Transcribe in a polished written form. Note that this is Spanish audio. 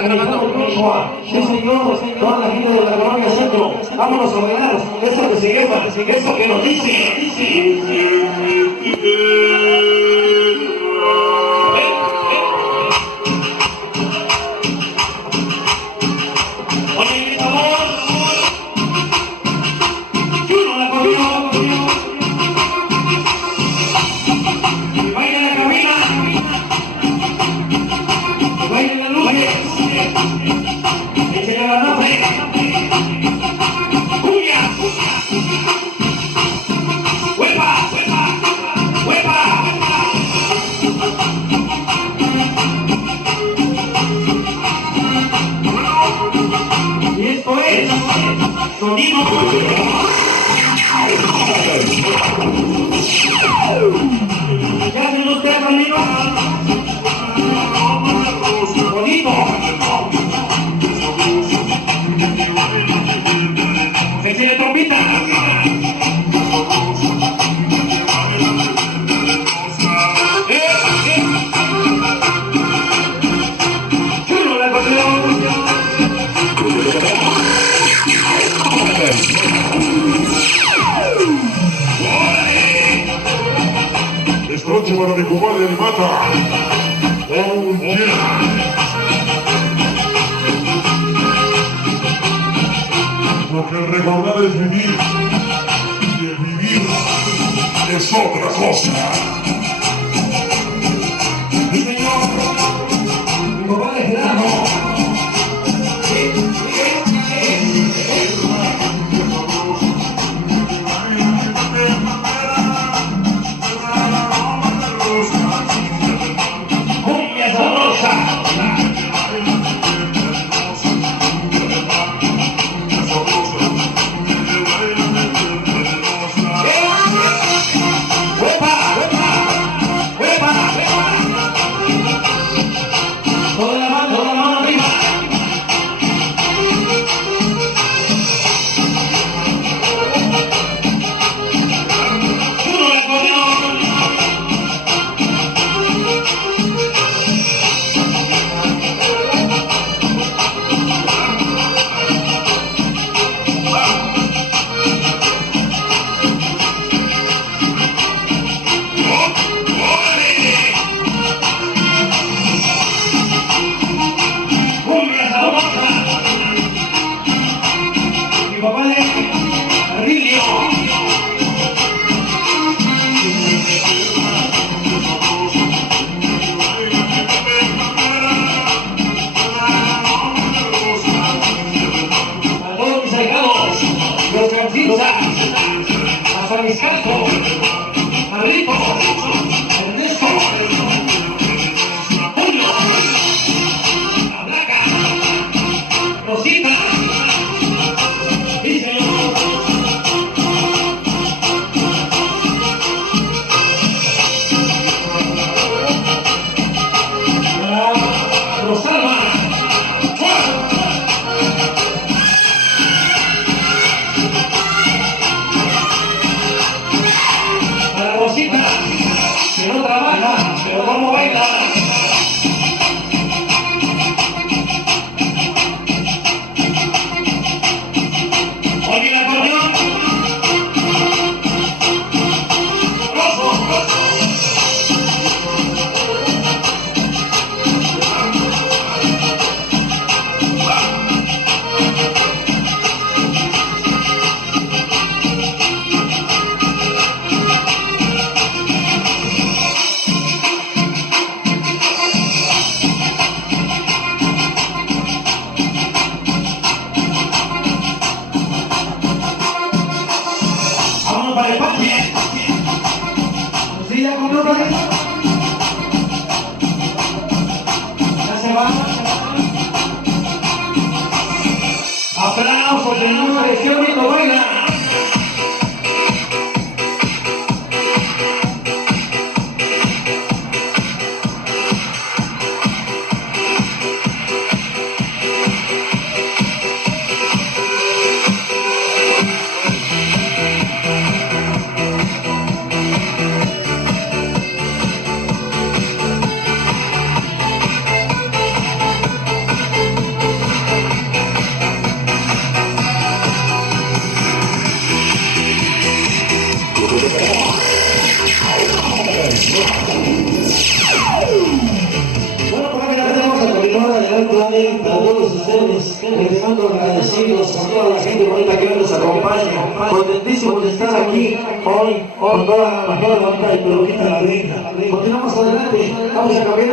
está grabando. Sí, señor, toda la gente de la colonia centro, vámonos a bailar, eso que se llama, eso que nos dice. Oye, mi favor, chulo la comió, baila la cabina, baila la luz, échale la noche, cumbia, huepa, huepa. Y esto es sonido. ¿Ya hacen ustedes sonido? Bonito. Échale trompita. Chulo la canción. Esta noche para mi compadre Animata. Oh, yeah. Porque el recordar es vivir y el vivir es otra cosa. Mi señor, mi papá es Gerardo. Cumbia sabrosa. ¡Huepa! Toda la mano arriba. Chulo el acordeón. Cumbia sabrosa. Mi papá es Rilio. A todos mis allegados, los Franciscas, a San Iscarco, a Rico, Ernesto, Julio, a Blanca, Rosita, y señor. A Rosalba, a la Rosita, que no trabaja, pero cómo baila. Oye, el acordeón. Rojo. Vámonos para el parque. ¿Sí, ya comió otra vez? Ya se va. Aplausos, tenemos selección y no baila. Bueno, por acá vamos a continuar adelante también para todos ustedes, dejando agradecidos a toda la gente bonita que hoy nos acompaña, contentísimos de estar aquí hoy con toda la banda de Peluquita la Reina. Continuamos adelante, vamos a cambiar